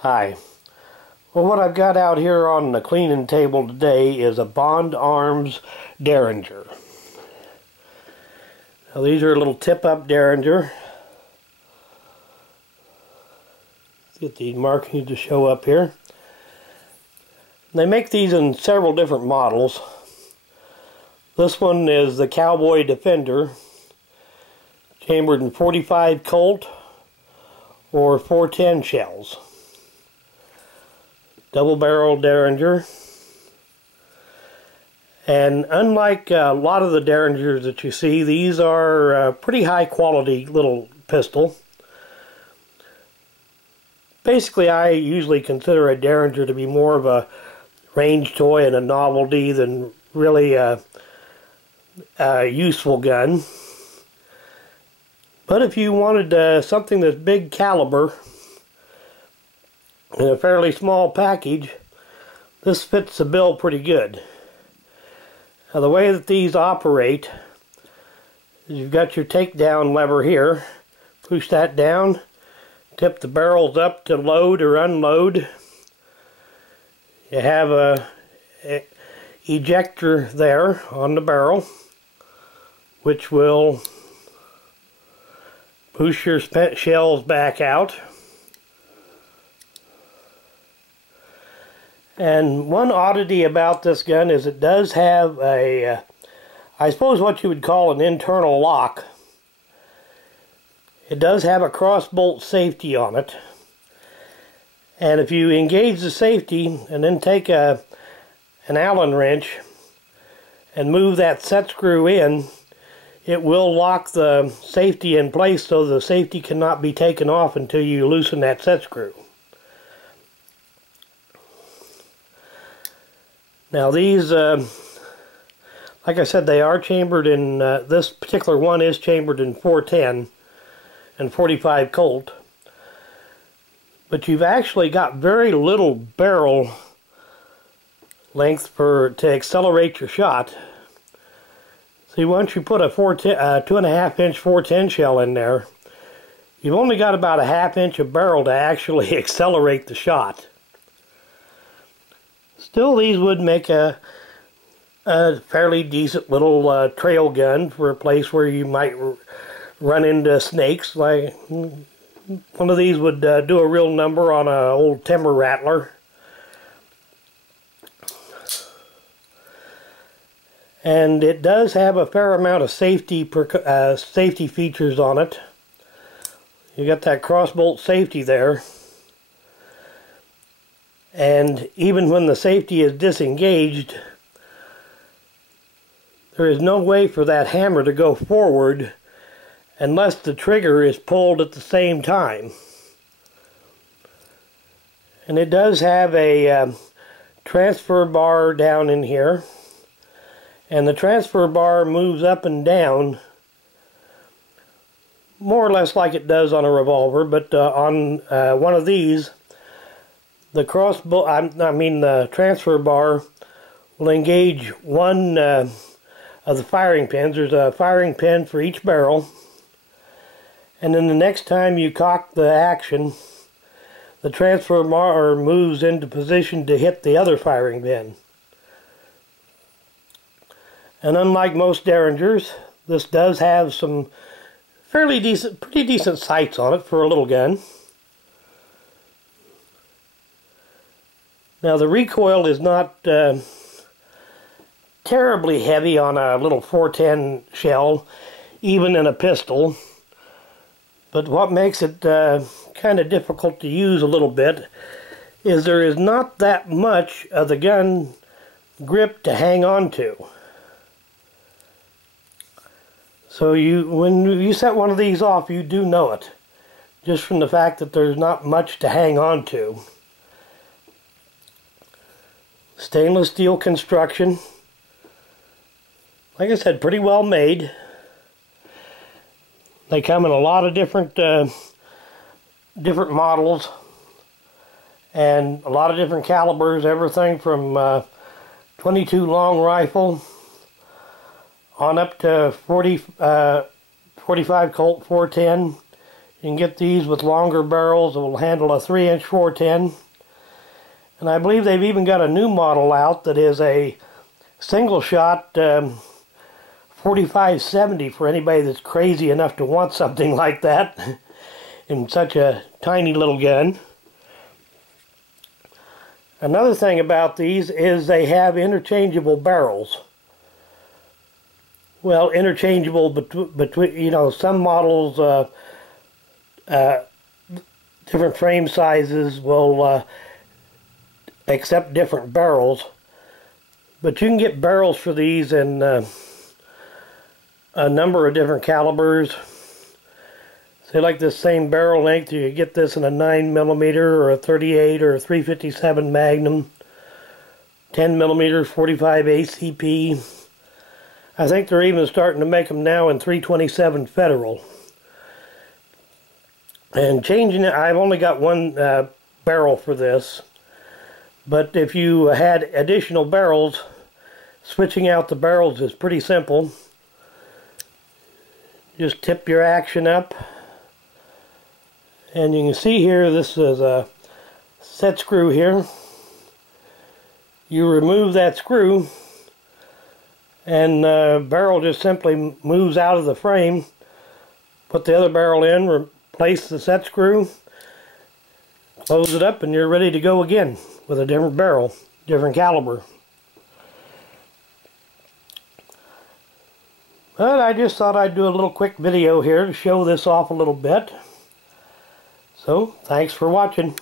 Hi. Well, what I've got out here on the cleaning table today is a Bond Arms Derringer. Now these are a little tip-up Derringer. Let's get these markings to show up here. They make these in several different models. This one is the Cowboy Deffender, chambered in 45 Colt or 410 shells. Double barrel Derringer. And unlike a lot of the Derringers that you see, these are a pretty high quality little pistol. Basically, I usually consider a Derringer to be more of a range toy and a novelty than really a useful gun. But if you wanted something that's big caliber in a fairly small package, this fits the bill pretty good. Now the way that these operate is you've got your takedown lever here. Push that down, tip the barrels up to load or unload. You have a ejector there on the barrel, which will push your spent shells back out. And one oddity about this gun is it does have a, I suppose what you would call an internal lock. It does have a cross bolt safety on it. And if you engage the safety and then take an Allen wrench and move that set screw in, it will lock the safety in place so the safety cannot be taken off until you loosen that set screw. Now these, like I said, they are chambered in, this particular one is chambered in 410 and 45 Colt. But you've actually got very little barrel length to accelerate your shot. See, once you put a 2.5 inch 410 shell in there, you've only got about a ½ inch of barrel to actually accelerate the shot. Still, these would make a fairly decent little trail gun for a place where you might run into snakes. Like one of these would do a real number on an old timber rattler. And it does have a fair amount of safety features on it. You got that cross bolt safety there. And even when the safety is disengaged, there is no way for that hammer to go forward unless the trigger is pulled at the same time. And it does have a transfer bar down in here. And the transfer bar moves up and down more or less like it does on a revolver, but on one of these, the the transfer bar will engage one of the firing pins. There's a firing pin for each barrel. And then the next time you cock the action, the transfer bar moves into position to hit the other firing pin. And unlike most Derringers, this does have some pretty decent sights on it for a little gun. Now the recoil is not terribly heavy on a little 410 shell, even in a pistol. But what makes it kind of difficult to use a little bit is there is not that much of the gun grip to hang on to. So when you set one of these off, you do know it, just from the fact that there's not much to hang on to. Stainless steel construction. Like I said, pretty well made. They come in a lot of different models and a lot of different calibers. Everything from 22 long rifle on up to 45 Colt 410 You can get these with longer barrels that will handle a 3-inch 410. And I believe they've even got a new model out that is a single shot 45-70 for anybody that's crazy enough to want something like that in such a tiny little gun. Another thing about these is they have interchangeable barrels. Well, interchangeable between, you know, some models, different frame sizes will accept different barrels. But you can get barrels for these in a number of different calibers. Say like this same barrel length, you could get this in a 9mm or a 38 or a 357 Magnum, 10mm 45 ACP. I think they're even starting to make them now in 327 Federal. And changing it, I've only got one barrel for this. But if you had additional barrels, switching out the barrels is pretty simple. Just tip your action up. And you can see here, this is a set screw here. You remove that screw, and the barrel just simply moves out of the frame. Put the other barrel in, replace the set screw, close it up, and you're ready to go again with a different barrel, different caliber. But I just thought I'd do a little quick video here to show this off a little bit. So, thanks for watching.